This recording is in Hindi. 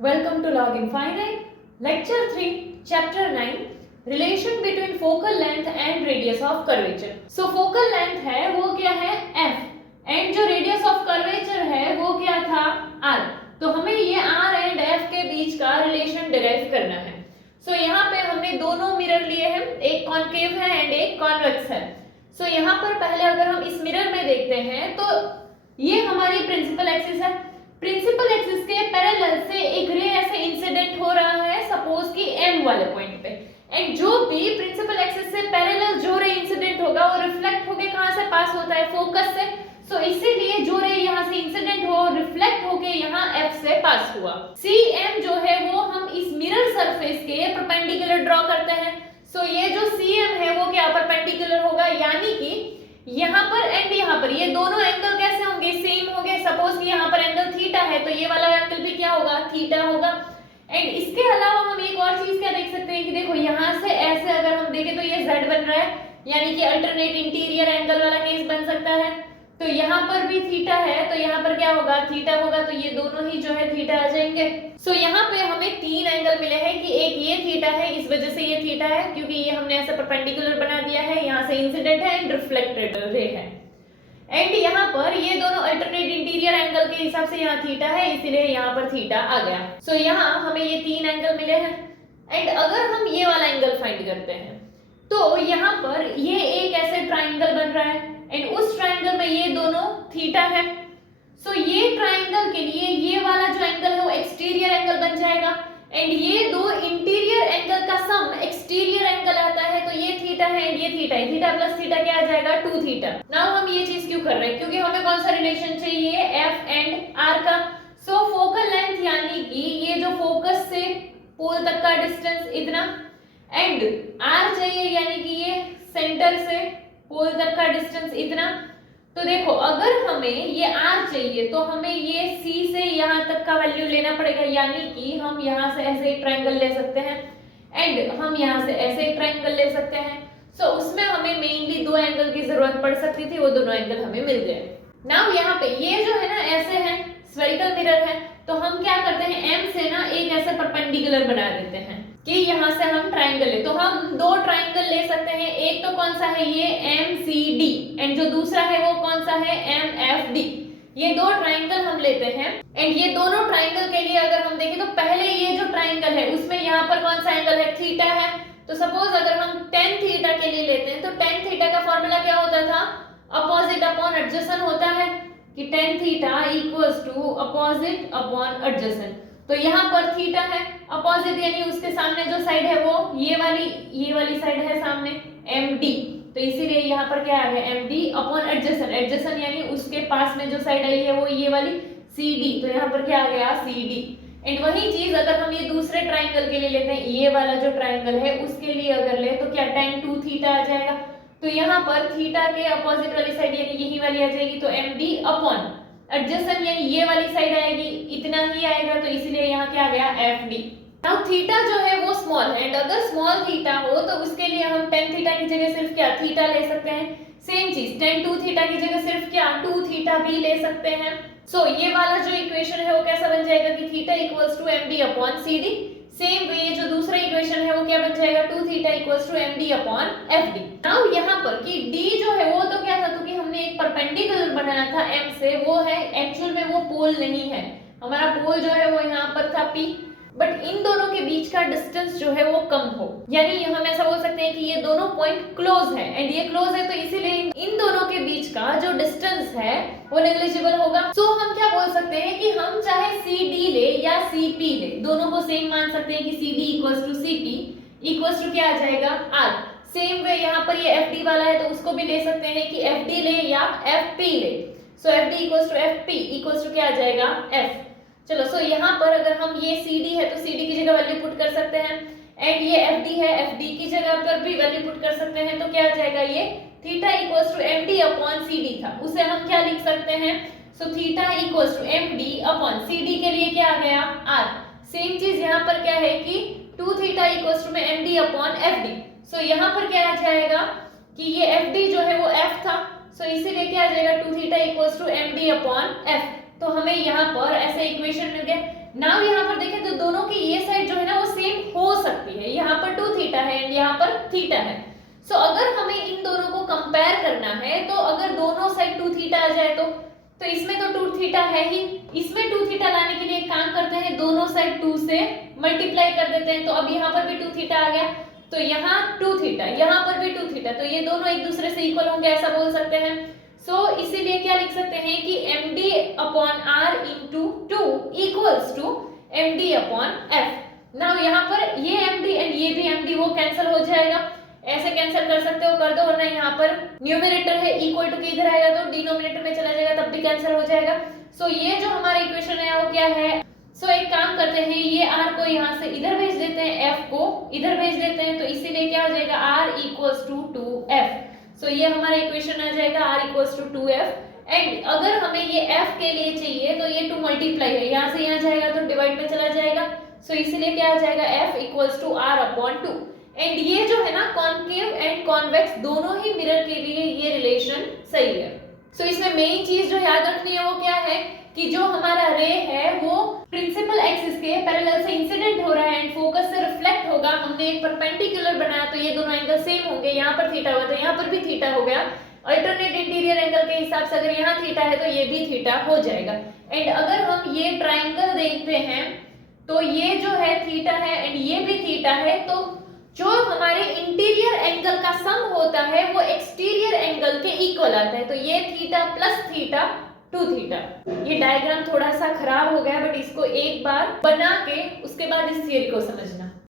Welcome to Log Infinite, Lecture 3, Chapter 9, Relation between focal length and radius of curvature. So focal length है वो क्या है f, and जो radius of curvature है वो क्या था r. तो हमें ये r and f के बीच का relation derive करना है. So यहाँ पे हमने दोनों मिरर लिए हैं, एक कॉन्केव है एंड एक कॉन्वेक्स है. So यहाँ पर पहले अगर हम इस मिरर में देखते हैं तो ये हमारी प्रिंसिपल एक्सिस है. प्रिंसिपल एक्सिस के पैरेलल से एक रे ऐसे इंसिडेंट हो रहा है सपोज कि m वाले पॉइंट पे, एंड जो भी प्रिंसिपल एक्सिस से पैरेलल जो रे इंसिडेंट होगा वो रिफ्लेक्ट होके कहां से पास होता है, फोकस से. सो इसीलिए जो रे यहां से इंसिडेंट हो रिफ्लेक्ट होके यहां f से पास हुआ. cm जो है वो हम इस मिरर सरफेस के परपेंडिकुलर ड्रॉ करते हैं. सो ये जो cm है वो क्या परपेंडिकुलर होगा, यानी कि यहाँ पर एंड यहाँ पर ये दोनों एंगल कैसे होंगे, सेम होंगे. सपोज कि यहाँ पर एंगल थीटा है तो ये वाला एंगल भी क्या होगा, थीटा होगा. एंड इसके अलावा हम एक और चीज क्या देख सकते हैं कि देखो यहाँ से ऐसे अगर हम देखें तो ये z बन रहा है, यानी कि अल्टरनेट इंटीरियर एंगल वाला केस बन सकता है. तो यहाँ पर भी थीटा है तो यहाँ पर क्या होगा, थीटा होगा. तो ये दोनों ही जो है थीटा आ जाएंगे. सो यहाँ पे हमें तीन एंगल मिले हैं कि एक ये थीटा है, इस वजह से ये थीटा है क्योंकि ये हमने ऐसा परपेंडिकुलर बना दिया है, यहाँ से इंसिडेंट है एंड रिफ्लेक्टेड रे है. एंड यहाँ पर ये दोनों अल्टरनेट इंटीरियर एंगल के हिसाब से यहाँ थीटा है, इसीलिए यहाँ पर थीटा आ गया. सो यहाँ हमें ये तीन एंगल मिले हैं. एंड अगर हम ये वाला एंगल फाइंड करते हैं तो यहाँ पर ये एक ऐसे ट्राइंगल बन रहा है एंड उस ट्राइंगल में ये दोनों थीटा है. सो ये ट्राइंगल के लिए ये वाला जो एंगल है वो एक्सटीरियर एंगल बन जाएगा एंड ये दो इंटीरियर एंगल का सम एक्सटीरियर एंगल आता है. तो ये थीटा है एंड ये थीटा है, थीटा प्लस थीटा क्या आ जाएगा, 2 थीटा. नाउ हम ये चीज क्यों कर रहे हैं, क्योंकि हमें कौन सा रिलेशन चाहिए, f एंड r का. सो फोकल लेंथ यानी कि ये जो फोकस से पोल तक का डिस्टेंस इतना, एंड r चाहिए यानी कि ये सेंटर से पोल तक का डिस्टेंस इतना. तो देखो अगर हमें ये r चाहिए तो हमें ये c से यहाँ तक का वैल्यू लेना पड़ेगा, यानी कि हम यहाँ से ऐसे एक ट्रायंगल ले सकते हैं एंड हम यहाँ से ऐसे एक ट्रायंगल ले सकते हैं. सो उसमें हमें मेनली दो एंगल की जरूरत पड़ सकती थी, वो दोनों एंगल हमें मिल गए. नाउ यहाँ पे ये जो है ना ऐसे है, स्फेरिकल मिरर है, तो हम क्या करते हैं m से ना एक ऐसे परपेंडिकुलर बना देते हैं कि यहाँ से हम ट्रायंगल ले. तो हम दो ट्रायंगल ले सकते हैं, एक तो कौन सा है ये MCD एंड जो दूसरा है वो कौन सा है MFD. ये दो ट्रायंगल हम लेते हैं एंड ये दोनों ट्रायंगल के लिए अगर हम देखें तो पहले ये जो ट्रायंगल है उसमें यहाँ पर कौन सा एंगल है, थीटा है. तो सपोज अगर हम tan थीटा के लिए लेते हैं तो tan थीटा का फॉर्मूला क्या होता था, अपोजिट अपॉन एडजेसेंट होता है कि tan theta equals to opposite upon adjacent. तो यहाँ पर थीटा है, अपोजिट यानी उसके सामने जो साइड है वो ये वाली साइड है सामने MD. तो इसीलिए यहाँ पर क्या आ गया MD अपॉन एडजेसेंट. एडजेसेंट यानी उसके पास में जो साइड आई है वो ये वाली CD. तो यहाँ पर क्या आ गया CD. एंड वही चीज अगर हम ये दूसरे ट्राइंगल के लिए लेते हैं, ये वाला जो ट्राइंगल है उसके लिए अगर ले तो क्या tan 2 थीटा आ जाएगा. तो यहाँ पर थीटा के अपोजिट वाली साइड यानी यही वाली आ जाएगी, तो MD अपॉन एडजेसेंट यानी ये वाली साइड आएगी, इतना ही आएगा. तो इसीलिए यहाँ क्या आ गया FD. नाउ थीटा जो है वो स्मॉल है एंड अगर स्मॉल थीटा हो तो उसके लिए हम tan थीटा की जगह सिर्फ क्या थीटा ले सकते हैं. सेम चीज tan 2 थीटा की जगह सिर्फ क्या 2 थीटा भी ले सकते हैं. सो ये वाला जो इक्वेशन है वो कैसा बन जाएगा कि theta equals to MD upon CD. Same way जो दूसरा इक्वेशन है वो क्या बन जाएगा, 2 theta equals to MD upon FD. Now यहाँ पर कि D जो है वो तो क्या था, तो कि हमने एक परपेंडिकुलर बनाया था m से, वो है एक्चुअल में वो पोल नहीं है, हमारा पोल जो है वो यहाँ पर था P. बट इन दोनों के बीच का डिस्टेंस जो है वो कम हो, यानी हम ऐसा बोल सकते हैं कि ये दोनों पॉइंट क्लोज है एंड ये क्लोज है तो इसीलिए इन दोनों के बीच का जो डिस्टेंस है वो नेग्लिजिबल होगा. सो हम क्या बोल सकते हैं कि हम चाहे CD ले या CP ले, दोनों को सेम मान सकते हैं कि CD equals to CP equals to क्या आ जाएगा R. सेम वे यहाँ पर ये FD वाला है तो उसको भी ले सकते हैं कि FD ले या FP ले. So FD equals to FP equals to क्या आ जाएगा F. चलो सो यहाँ पर अगर हम ये CD है तो CD की जगह वैल्यू पुट कर सकते हैं एंड ये FD है, FD की जगह पर भी वैल्यू पुट कर सकते हैं. तो क्या आ जाएगा, ये theta equals to MD upon CD था, उसे हम क्या लिख सकते हैं, so theta equals to MD upon CD के लिए क्या आ गया R. सेम चीज यहाँ पर क्या है कि 2 थीटा इक्वल्स टू में MD अपॉन FD. सो यहाँ पर क्या आ जाएगा कि ये FD जो है वो F था, सो इसीलिए क्या आ जाएगा 2 theta equals to MD upon F. तो हमें यहाँ पर ऐसे इक्वेशन मिल गया नाउ यहाँ पर देखें तो दोनों की ये साइड जो है ना वो सेम हो सकती है, यहाँ पर 2 थीटा है एंड यहाँ पर थीटा है। सो अगर हमें इन दोनों को कंपेयर करना है तो अगर दोनों साइड 2 थीटा आ जाए तो इसमें तो 2 थीटा है ही, इसमें 2 थीटा लाने के लिए एक काम करते हैं, दोनों साइड 2 से मल्टीप्लाई कर देते हैं। तो अब यहाँ पर भी 2 थीटा आ गया, तो यहाँ 2 थीटा, यहाँ पर भी 2 थीटा, तो ये दोनों एक दूसरे से इक्वल होंगे ऐसा बोल सकते हैं। सो इसीलिए क्या लिख सकते हैं कि md upon r into 2 equals to md upon f। Now यहाँ पर ये md एंड ये भी md वो कैंसिल हो जाएगा, ऐसे कैंसिल कर सकते हो कर दो, वरना यहाँ पर न्यूमरेटर है इक्वल टू के इधर आएगा तो डिनोमिनेटर में चला जाएगा तब भी कैंसिल हो जाएगा। सो ये जो हमारा इक्वेशन है वो क्या है, सो एक काम करते हैं, ये r को यहाँ से इधर भेज देते हैं, f को इधर भेज देते हैं, तो इसीलिए क्या हो जाएगा r इक्वल्स टू 2f। सो ये हमारा इक्वेशन आ जाएगा r equals to 2f। And अगर हमें ये f के लिए चाहिए तो ये 2 मल्टीप्लाई है, यहाँ से यहाँ जाएगा तो डिवाइड में चला जाएगा, सो इसीलिए क्या आ जाएगा f equals to r upon 2। And ये जो है ना कॉन्केव एंड कॉन्वेक्स दोनों ही मिरर के लिए ये रिलेशन सही है। सो इसमें मेन चीज जो याद रखनी है वो क्या है कि जो हमारा रे है वो प्रिंसिपल एक्सिस के पैरेलल से इंसिडेंट हो रहा है एंड फोकस से रिफ्लेक्ट होगा। हमने एक परपेंडिकुलर बनाया तो ये दोनों एंगल सेम होंगे, यहाँ पर थीटा हुआ तो यहाँ पर भी थीटा हो गया। अल्टरनेट इंटीरियर एंगल के हिसाब से अगर यहाँ थीटा है तो ये भी थीटा हो जाएगा। एंड अगर हम ये ट्राइंगल देखते हैं तो ये जो है थीटा है एंड ये भी थीटा है, तो जो हमारे इंटीरियर एंगल का सम होता है वो एक्सटीरियर एंगल के इक्वल आता है। तो ये थीटा प्लस थीटा 2 थीटा। ये डायग्राम थोड़ा सा खराब हो गया बट इसको एक बार बना के उसके बाद इस थियरी को समझना।